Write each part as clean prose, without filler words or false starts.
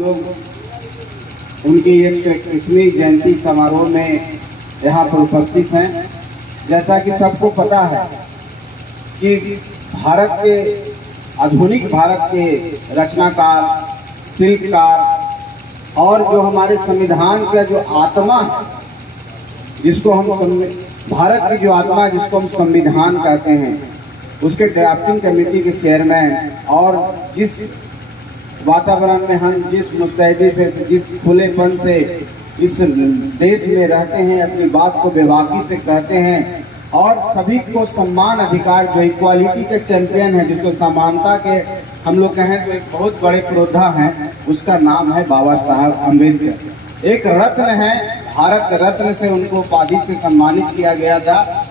लोग उनकी 121वीं जयंती समारोह में यहाँ पर उपस्थित हैं। जैसा कि सबको पता है कि भारत के आधुनिक भारत के रचनाकार, शिल्पकार और जो हमारे संविधान का जो आत्मा है, जिसको हम भारत की जो आत्मा है, जिसको हम संविधान कहते हैं, उसके ड्राफ्टिंग कमेटी के चेयरमैन और जिस वातावरण में हम जिस मुस्तैदी से, जिस खुलेपन से इस देश में रहते हैं, अपनी बात को बेबाकी से कहते हैं और सभी को सम्मान अधिकार, जो इक्वालिटी के चैंपियन है, जिसको समानता के हम लोग कहें तो एक बहुत बड़े योद्धा हैं, उसका नाम है बाबा साहब अम्बेडकर। एक रत्न है, भारत रत्न से उनको उपाधि से सम्मानित किया गया था।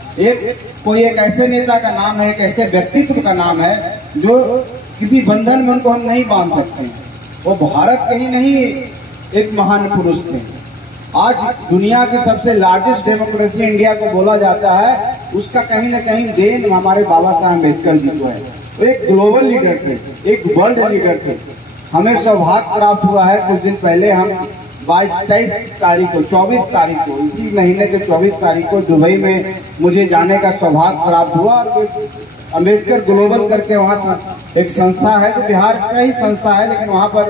कोई एक ऐसे नेता का नाम है, एक ऐसे व्यक्तित्व का नाम है जो किसी बंधन में उनको हम नहीं बांध सकते। वो भारत के ही नहीं, एक महान पुरुष थे। आज दुनिया की सबसे लार्जेस्ट डेमोक्रेसी इंडिया को बोला जाता है, उसका कहीं न कहीं देन हमारे बाबा साहब अम्बेडकर जी को है। वो एक ग्लोबल लीडर थे, एक वर्ल्ड लीडर थे। हमें सौभाग्य प्राप्त हुआ है, कुछ दिन पहले हम 24 तारीख को इसी महीने के 24 तारीख को दुबई में मुझे जाने का सौभाग्य प्राप्त हुआ। और अम्बेडकर ग्लोबल करके वहाँ एक संस्था है, जो बिहार का ही संस्था है, लेकिन वहाँ पर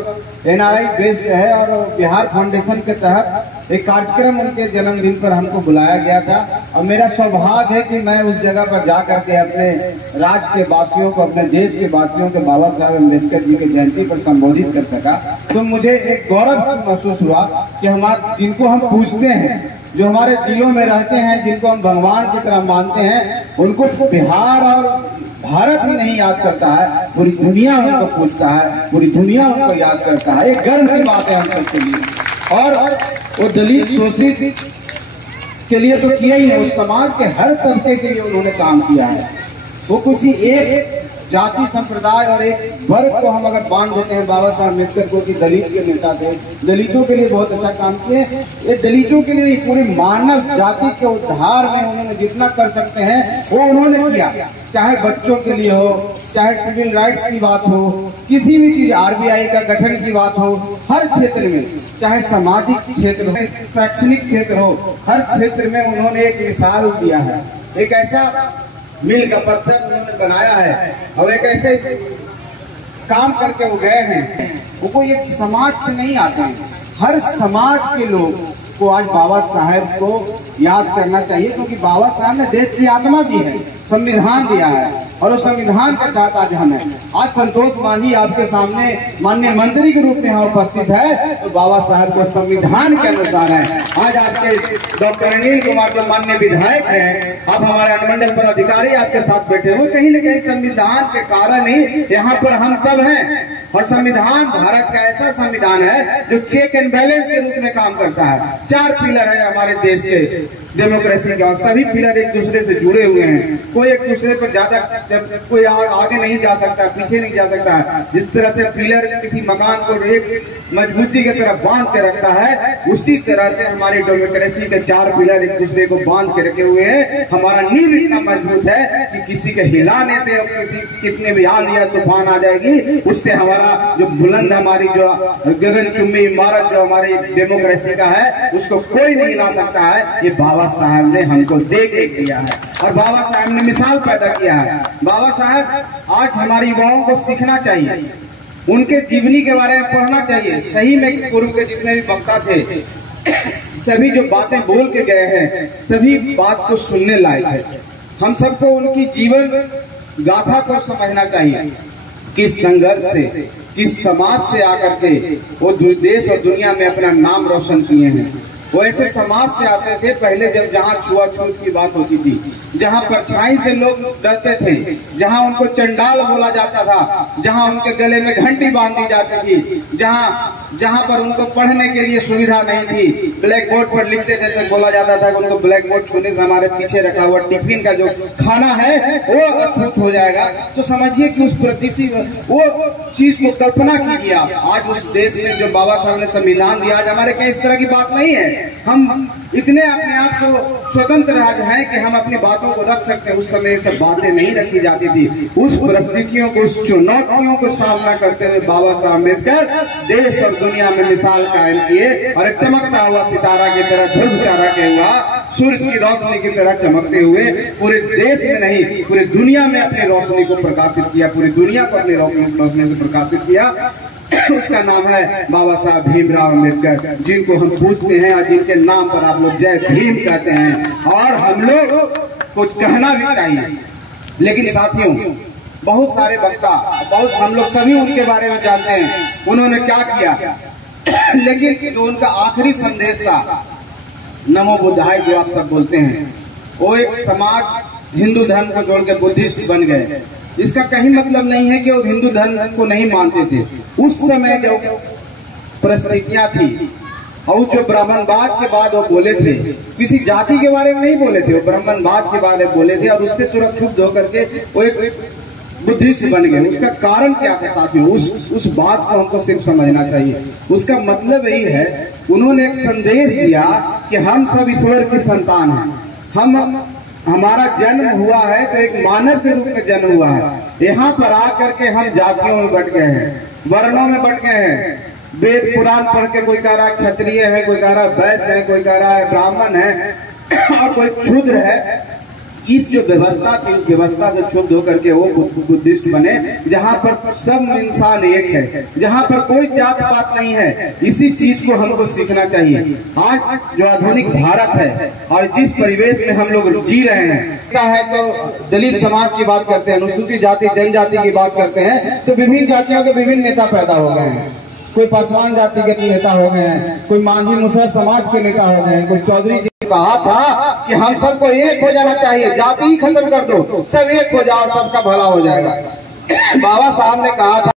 NRI बेस्ड है और बिहार फाउंडेशन के तहत एक कार्यक्रम उनके जन्मदिन पर हमको बुलाया गया था। और मेरा सौभाग्य है कि मैं उस जगह पर जा करके अपने राज्य के वासियों को, अपने देश के वासियों को बाबा साहब अम्बेडकर जी की जयंती पर संबोधित कर सका। तो मुझे एक गौरव महसूस हुआ कि हमारे जिनको हम पूछते हैं, जो हमारे दिलों में रहते हैं, जिनको हम भगवान की तरह मानते हैं, उनको बिहार और भारत ही नहीं याद करता है, पूरी दुनिया उनको पूछता है, पूरी दुनिया उनको याद करता है। एक गर्व की बात है हम सबके लिए। और वो दलित शोषित के लिए तो किया ही है, उस समाज के हर तबके के लिए उन्होंने काम किया है। वो किसी एक जाति संप्रदाय और एक वर्ग को हम अगर बांध देते हैं बाबा साहब अम्बेडकर को कि दलित के नेता थे, दलितों के लिए बहुत अच्छा काम किए। ये दलितों के लिए पूरे मानव जाति के उद्धार में उन्होंने जितना कर सकते हैं वो उन्होंने किया। चाहे बच्चों के लिए हो, चाहे सिविल राइट्स की बात हो, किसी भी चीज, RBI का गठन की बात हो, हर क्षेत्र में, चाहे सामाजिक क्षेत्र हो, शैक्षणिक क्षेत्र हो, हर क्षेत्र में उन्होंने एक मिसाल दिया है। एक ऐसा मिल का पत्थर उन्होंने बनाया है और एक ऐसे काम करके वो गए हैं। वो कोई एक समाज से नहीं आते हैं, हर समाज के लोग को आज बाबा साहब को याद करना चाहिए, क्योंकि बाबा साहब ने देश की आत्मा दी है, संविधान दिया है और उस संविधान के तहत आज हम हैं। आज संतोष मांझी आपके सामने माननीय मंत्री के रूप में यहाँ उपस्थित है, तो बाबा साहब को संविधान के अनुसार है। आज आपके डॉक्टर अनिल कुमार जो माननीय विधायक हैं, आप हमारे अनुमंडल पदाधिकारी आपके साथ बैठे हुए, कहीं न कहीं संविधान के कारण ही यहाँ पर हम सब हैं। और संविधान भारत का ऐसा संविधान है जो चेक एंड बैलेंस के रूप में काम करता है। 4 पिलर है हमारे देश के डेमोक्रेसी के और सभी पिलर एक दूसरे से जुड़े हुए हैं। कोई एक दूसरे पर ज्यादा कोई आगे नहीं जा सकता, पीछे नहीं जा सकता है। जिस तरह से पिलर किसी मकान को एक मजबूती की तरफ बांध के रखता है, उसी तरह से हमारी डेमोक्रेसी के 4 पिलर एक दूसरे को बांध के रखे हुए हैं। हमारा नींव इतना मजबूत है कि किसी के हिलाने से और किसी कितने भी आंधी या तूफान आ जाएगी, उससे हमारा जो बुलंद, हमारी जो गगनचुंबी इमारत जो हमारी डेमोक्रेसी का है, उसको कोई नहीं हिला सकता है। ये बाबा साहब ने हमको दे के दिया है और बाबा साहब ने मिसाल पैदा किया है। बाबा साहब आज हमारी युवाओं को सीखना चाहिए, उनके जीवनी के बारे में पढ़ना चाहिए। सही में पूर्व के जितने भी वक्ता थे, सभी जो बातें बोल के गए हैं, सभी बात को सुनने लायक है। हम सबको उनकी जीवन गाथा को समझना चाहिए, किस संघर्ष से, किस समाज से आकर के वो देश और दुनिया में अपना नाम रोशन किए हैं। वो ऐसे समाज से आते थे पहले, जब जहाँ छुआछूत की बात होती थी, जहाँ परछाई से लोग डरते थे, जहाँ उनको चंडाल बोला जाता था, जहाँ उनके गले में घंटी बांध दी जाती थी, जहाँ पर उनको पढ़ने के लिए सुविधा नहीं थी, ब्लैक बोर्ड पर लिखते थे तो बोला जाता था कि उनको ब्लैक बोर्ड छूने से हमारे पीछे रखा हुआ टिफिन का जो खाना है वो अछूत हो जाएगा। तो समझिए कि उस प्रति वो चीज को कल्पना कीजिए आप। आज उस देश में जो बाबा साहब ने संविधान दिया, आज हमारे कहीं इस तरह की बात नहीं है। हम इतने अपने आप को स्वतंत्र राज्य है कि हम अपनी बातों को रख सकते हैं, उस समय सब बातें नहीं रखी जाती थी। उस परिस्थितियों को, उस चुनौतियों को सामना करते हुए बाबा साहब अम्बेडकर देश और दुनिया में मिसाल कायम किए और एक चमकता हुआ सितारा की तरह, ध्रुव तारा के हुआ सूरज की रोशनी की तरह चमकते हुए पूरे देश में नहीं पूरी दुनिया में अपनी रोशनी को प्रकाशित किया, पूरी दुनिया को अपनी रोशनी से प्रकाशित किया। उसका नाम है बाबा साहब भीमराव अम्बेडकर, जिनको हम पूछते हैं और जिनके नाम पर आप लोग जय भीम कहते हैं। और हम लोग को कहना भी चाहिए। लेकिन साथियों, बहुत सारे वक्ता, बहुत हम लोग सभी उनके बारे में जानते हैं, उन्होंने क्या किया। लेकिन जो उनका आखिरी संदेश था, नमो बुद्धाय जो आप सब बोलते हैं, वो एक समाज हिंदू धर्म को जोड़ के बुद्धिस्ट बन गए। इसका कहीं मतलब नहीं है कि वो हिंदू धर्म को नहीं मानते थे। उस समय जो परिस्थितियां थी और जो ब्राह्मणवाद के बाद वो बोले थे, किसी जाति के बारे में नहीं बोले थे, वो ब्राह्मणवाद के बारे में बोले थे और उससे तुरंत क्षुब्ध होकर के वो एक बुद्धिस्ट बन गए। उसका कारण क्या था साथियों, उस बात को हमको सिर्फ समझना चाहिए। उसका मतलब यही है, उन्होंने एक संदेश दिया कि हम सब ईश्वर की संतान हैं। हमारा जन्म हुआ है तो एक मानव के रूप में जन्म हुआ है। यहाँ पर आकर के हम जातियों में बट गए हैं, वर्णों में बट गए हैं। वेद पुराण पढ़ के कोई कह रहा है क्षत्रिय है, कोई कह रहा है वैश्य है, कोई कह रहा है ब्राह्मण है और कोई क्षुद्र है। इस जो व्यवस्था थी, उस व्यवस्था से क्षुब्ध होकर के वो बुद्धिस्ट बने, जहाँ पर सब इंसान एक है, जहाँ पर कोई जात पात नहीं है। इसी चीज को हमको सीखना चाहिए। आज जो आधुनिक भारत है और जिस परिवेश में हम लोग जी रहे हैं, क्या है तो दलित समाज की बात करते हैं, अनुसूचित जाति जनजाति की बात करते हैं, तो विभिन्न जातियों के विभिन्न नेता पैदा हो गए हैं। कोई पासवान जाति के नेता हो गए हैं, कोई मांझी मुसहर समाज के नेता हो गए हैं, कोई चौधरी। कहा था कि हम सबको एक हो जाना चाहिए, जाति ही खत्म कर दो, सब एक हो जाओ, सबका भला हो जाएगा। बाबा साहब ने कहा था